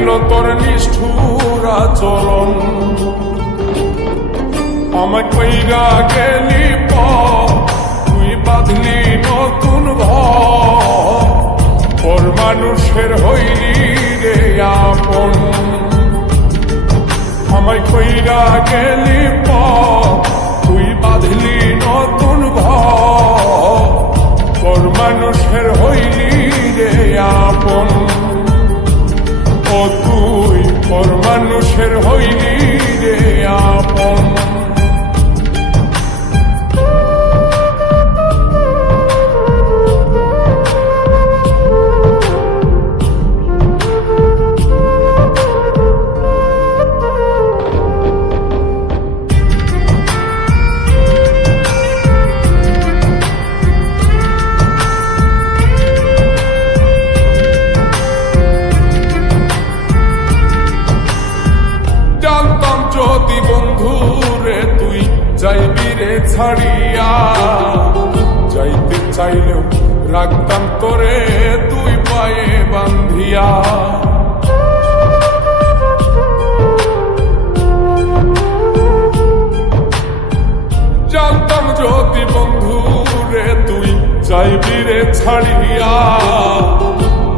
দেখাইল তোর নিষ্ঠুর আচরণ। আমায় কইরা গেলি তুই বাঁধলি নতুন ঘর, পর মানুষের হইলি রে আপন। আমায় কইরা গেলি তুই বাঁধলি নতুন ঘর, পর মানুষের হইলি রে আপন। ও তুই পর মানুষের হইলি রে আপন। যদি বন্ধু রে তুই যাইবি রে ছাড়িয়া, যাইতে চাইলেও রাখতাম তোরে তুই পায়ে বান্ধিয়া। জানতাম যদি বন্ধু রে তুই যাইবি রে ছাড়িয়া,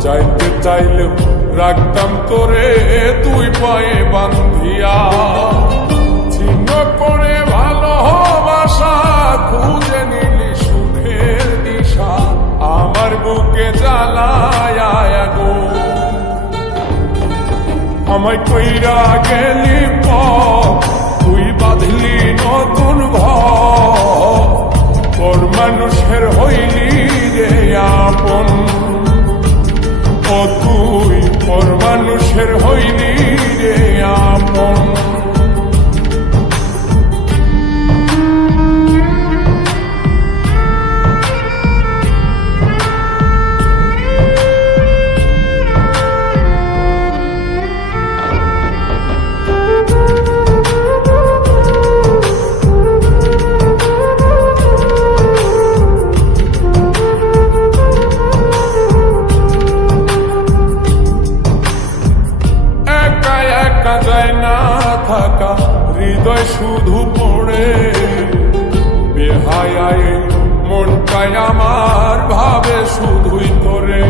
যাইতে চাইলেও রাখতাম তোরে তুই পায়ে বান্ধিয়া। চিহ্ন করে ভালোবাসা খুঁজে নিলি সুখের দিশা, আমার বুকে জ্বালায় গো। আমায় কইরা গেলি তুই বাঁধলি নতুন ঘর, পর মানুষের হইলি রে আপন। ও তুই পর মানুষের হইলি রে আপন। যায় না থাকা হৃদয় শুধু পড়ে, বেহায়ায় মনটাই আমার ভাবে শুধুই তোরে।